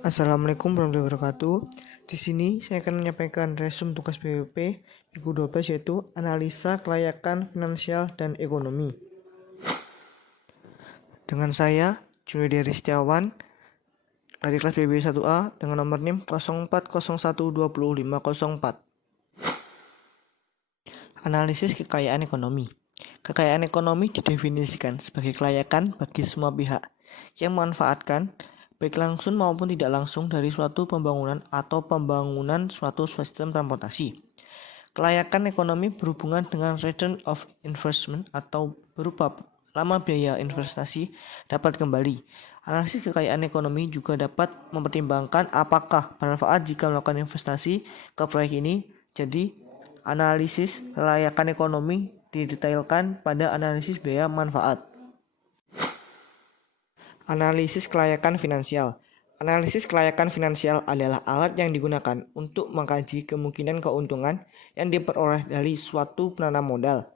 Assalamualaikum warahmatullahi wabarakatuh. Di sini saya akan menyampaikan resume tugas BPP Minggu 12 yaitu analisa kelayakan finansial dan ekonomi. Dengan saya, Junedi Setiawan dari kelas BPP 1A dengan nomor NIM 0401250504. Analisis kekayaan ekonomi. Kekayaan ekonomi didefinisikan sebagai kelayakan bagi semua pihak yang memanfaatkan baik langsung maupun tidak langsung dari suatu pembangunan atau pembangunan suatu sistem transportasi. Kelayakan ekonomi berhubungan dengan return of investment atau berupa lama biaya investasi dapat kembali. Analisis kekayaan ekonomi juga dapat mempertimbangkan apakah bermanfaat jika melakukan investasi ke proyek ini. Jadi, analisis kelayakan ekonomi didetailkan pada analisis biaya manfaat. Analisis kelayakan finansial. Analisis kelayakan finansial adalah alat yang digunakan untuk mengkaji kemungkinan keuntungan yang diperoleh dari suatu penanam modal.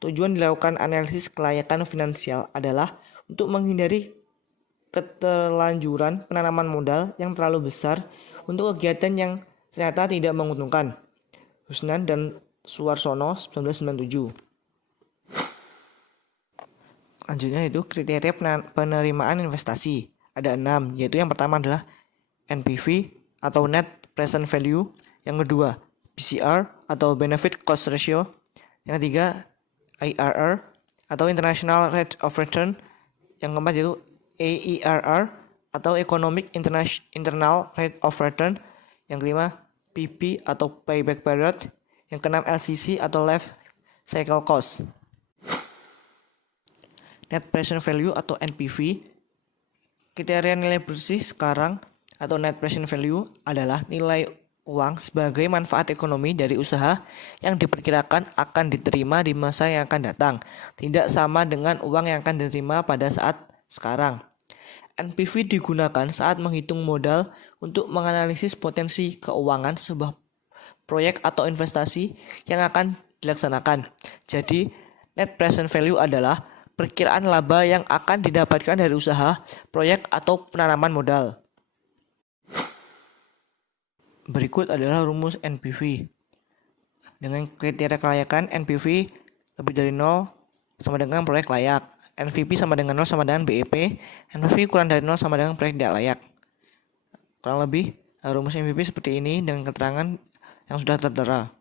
Tujuan dilakukan analisis kelayakan finansial adalah untuk menghindari keterlanjuran penanaman modal yang terlalu besar untuk kegiatan yang ternyata tidak menguntungkan. Husnan dan Suwarsono 1997. Selanjutnya itu kriteria penerimaan investasi. Ada 6, yaitu yang pertama adalah NPV atau Net Present Value. Yang kedua, BCR atau Benefit Cost Ratio. Yang ketiga, IRR atau International Rate of Return. Yang keempat yaitu AERR atau Economic Internal Rate of Return. Yang kelima, PP atau Payback Period. Yang keenam, LCC atau Life Cycle Cost. Net Present Value atau NPV. Kriteria nilai bersih sekarang atau Net Present Value adalah nilai uang sebagai manfaat ekonomi dari usaha yang diperkirakan akan diterima di masa yang akan datang, tidak sama dengan uang yang akan diterima pada saat sekarang. NPV digunakan saat menghitung modal untuk menganalisis potensi keuangan sebuah proyek atau investasi yang akan dilaksanakan. Jadi, Net Present Value adalah perkiraan laba yang akan didapatkan dari usaha, proyek, atau penanaman modal. Berikut adalah rumus NPV. Dengan kriteria kelayakan, NPV lebih dari 0 sama dengan proyek layak. NPV sama dengan 0 sama dengan BEP. NPV kurang dari 0 sama dengan proyek tidak layak. Kurang lebih, rumus NPV seperti ini dengan keterangan yang sudah tertera.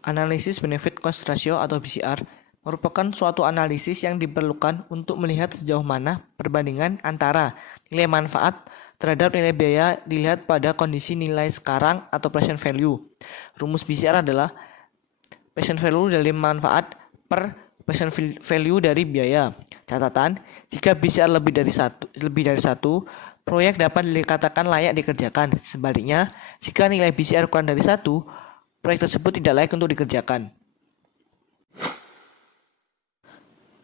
Analisis Benefit Cost Ratio atau BCR merupakan suatu analisis yang diperlukan untuk melihat sejauh mana perbandingan antara nilai manfaat terhadap nilai biaya dilihat pada kondisi nilai sekarang atau present value. Rumus BCR adalah present value dari manfaat per present value dari biaya. Catatan, jika BCR lebih dari satu, proyek dapat dikatakan layak dikerjakan. Sebaliknya, jika nilai BCR kurang dari 1, proyek tersebut tidak layak untuk dikerjakan.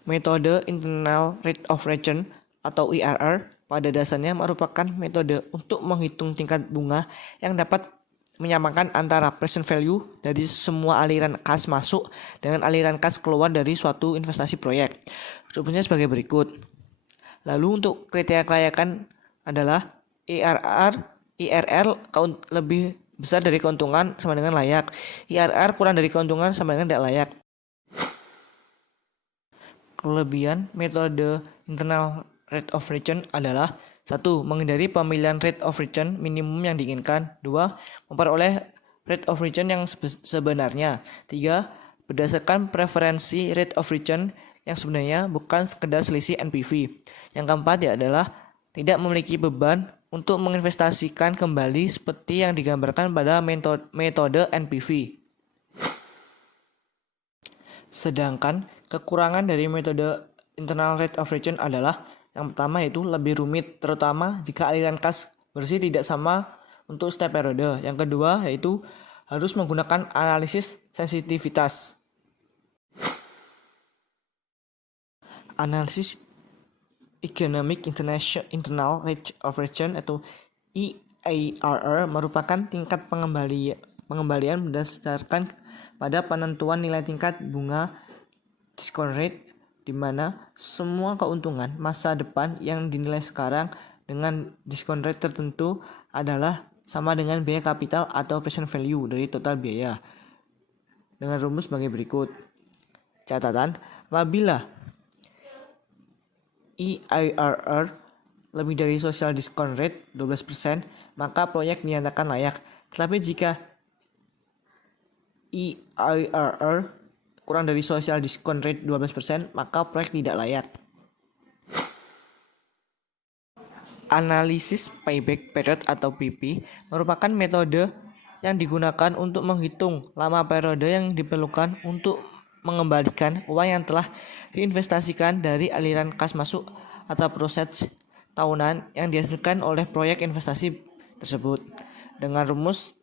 Metode Internal Rate of Return atau IRR pada dasarnya merupakan metode untuk menghitung tingkat bunga yang dapat menyamakan antara present value dari semua aliran kas masuk dengan aliran kas keluar dari suatu investasi proyek. Rumusnya sebagai berikut. Lalu untuk kriteria kelayakan adalah IRR lebih besar dari keuntungan sama dengan layak. IRR kurang dari keuntungan sama dengan tidak layak. Kelebihan metode Internal Rate of Return adalah 1. Menghindari pemilihan rate of return minimum yang diinginkan. 2. Memperoleh rate of return yang sebenarnya. 3. Berdasarkan preferensi rate of return yang sebenarnya bukan sekedar selisih NPV. Yang keempat adalah tidak memiliki beban untuk menginvestasikan kembali seperti yang digambarkan pada metode NPV. Sedangkan kekurangan dari metode Internal Rate of Return adalah yang pertama yaitu lebih rumit, terutama jika aliran kas bersih tidak sama untuk setiap periode. Yang kedua yaitu harus menggunakan analisis sensitivitas. Analisis Economic Internal Rate of Return atau EIRR merupakan tingkat pengembalian berdasarkan pada penentuan nilai tingkat bunga discount rate di mana semua keuntungan masa depan yang dinilai sekarang dengan diskon rate tertentu adalah sama dengan biaya kapital atau present value dari total biaya. Dengan rumus sebagai berikut. Catatan, apabila EIRR lebih dari social discount rate 12%, maka proyek dinyatakan layak. Tetapi jika EIRR kurang dari social discount rate 12%, maka proyek tidak layak. Analisis payback period atau PP merupakan metode yang digunakan untuk menghitung lama periode yang diperlukan untuk mengembalikan uang yang telah diinvestasikan dari aliran kas masuk atau proses tahunan yang dihasilkan oleh proyek investasi tersebut. Dengan rumus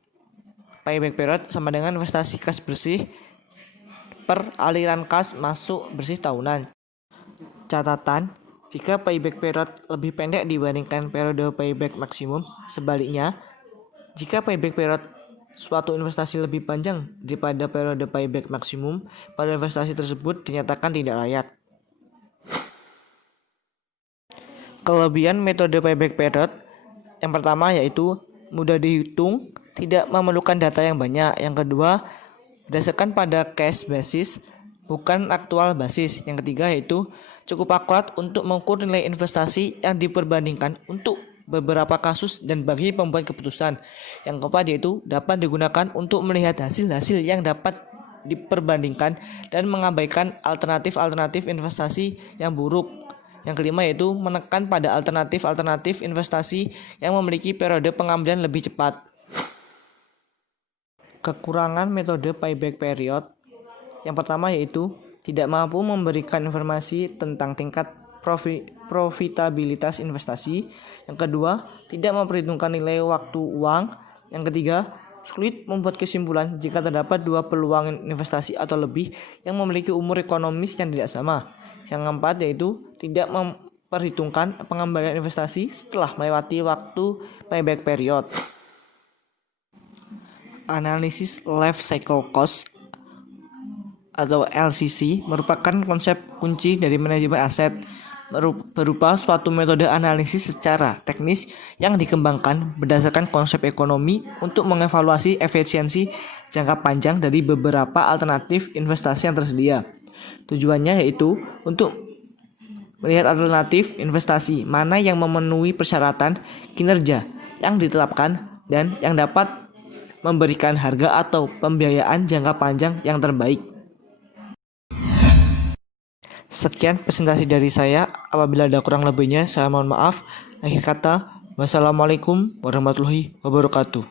payback period sama dengan investasi kas bersih per aliran kas masuk bersih tahunan. Catatan, jika payback period lebih pendek dibandingkan periode payback maksimum, sebaliknya, jika payback period suatu investasi lebih panjang daripada periode payback maksimum, pada investasi tersebut dinyatakan tidak layak. Kelebihan metode payback period yang pertama yaitu mudah dihitung, tidak memerlukan data yang banyak. Yang kedua, berdasarkan pada cash basis, bukan aktual basis. Yang ketiga yaitu cukup akurat untuk mengukur nilai investasi yang diperbandingkan untuk beberapa kasus dan bagi pembuat keputusan. Yang keempat yaitu dapat digunakan untuk melihat hasil-hasil yang dapat diperbandingkan dan mengabaikan alternatif-alternatif investasi yang buruk. Yang kelima yaitu menekan pada alternatif-alternatif investasi yang memiliki periode pengambilan lebih cepat. Kekurangan metode payback period yang pertama yaitu tidak mampu memberikan informasi tentang tingkat profitabilitas investasi. Yang kedua, tidak memperhitungkan nilai waktu uang. Yang ketiga, sulit membuat kesimpulan jika terdapat dua peluang investasi atau lebih yang memiliki umur ekonomis yang tidak sama. Yang keempat yaitu tidak memperhitungkan pengembalian investasi setelah melewati waktu payback period. Analisis life cycle cost atau LCC merupakan konsep kunci dari manajemen aset, berupa suatu metode analisis secara teknis yang dikembangkan berdasarkan konsep ekonomi untuk mengevaluasi efisiensi jangka panjang dari beberapa alternatif investasi yang tersedia. Tujuannya yaitu untuk melihat alternatif investasi mana yang memenuhi persyaratan kinerja yang ditetapkan dan yang dapat memberikan harga atau pembiayaan jangka panjang yang terbaik. Sekian presentasi dari saya. Apabila ada kurang lebihnya, saya mohon maaf. Akhir kata, wassalamualaikum warahmatullahi wabarakatuh.